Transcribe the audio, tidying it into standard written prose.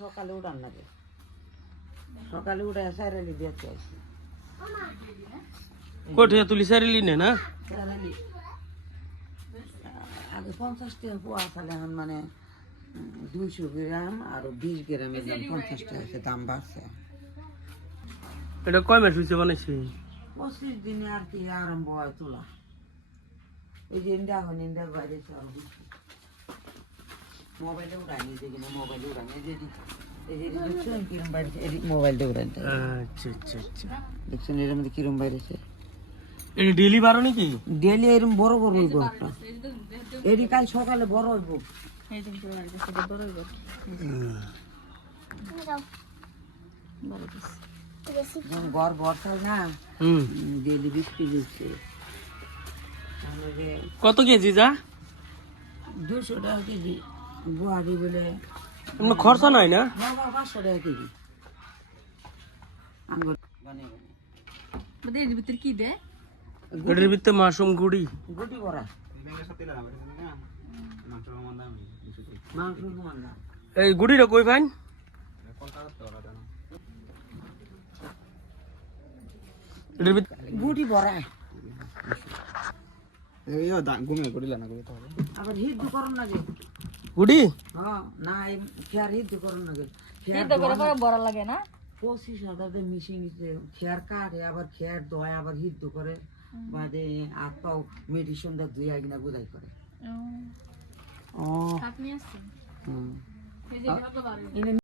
সকালে উড়ান লাগে, সকালে উঠে সাইরালি দিয়ে চাইছি কোঠে তুলি সারিলি না সাইরালি আগে 50 টাকা পোয়া চালে এখন মানে 200 গ্রাম আর 20 গ্রামের দাম 50 টাকা আছে, দাম বাড়ছে। এটা কয় মাস হইছে বানাইছি? 25 দিনে আর কি আরম্ভ হয় তোলা। এই যে ইন্ডিয়া এখন ইন্ডিয়ার বাইরে আরো বেশি মোবাইলে উড়ানি, যেগুলো মোবাইলে উড়ানি, এই যে দেখছেন কিরম বাইরেছে, এদিক মোবাইলটা উড়ানি। আচ্ছা আচ্ছা আচ্ছা, দেখছেন এর মধ্যে কিরম বাইরেছে। এটা ডেইলি বারো নাকি? ডেলি এরম বড় বড় হইব একটা, এটি কাল সকালে বড় হইব। ঘর ভরসাল না, ডেলি বিক্রি দিচ্ছে। কত কেজি যা? 200 টাকা কেজি বুহারি বলে। খরচা নাই না? 500 টাকা কেজি। এর ভিতরে কি দেয়? এটার ভিতরে মাশরুম গুড়ি গুটি বড়া মাংস সমান না। এই গুড়িটা কই ভাই? এটার ভিতরে গুটি বড়া আবার হিট করুন না গে। গুড়ি হ্যাঁ না, এই খেয়ার হিট করুন না গে। হিট করে পরে বড় লাগে না? 25,000 মিশিয়ে নিচ্ছে, খেয়ার কাটে আবার খেয়ার দয় আবার হিট করে বাদে হাত পাও মেডিসিন দা দুই আগে বুঝাই করে। আপনি আসছেন হুম। এই যে ভালো পারে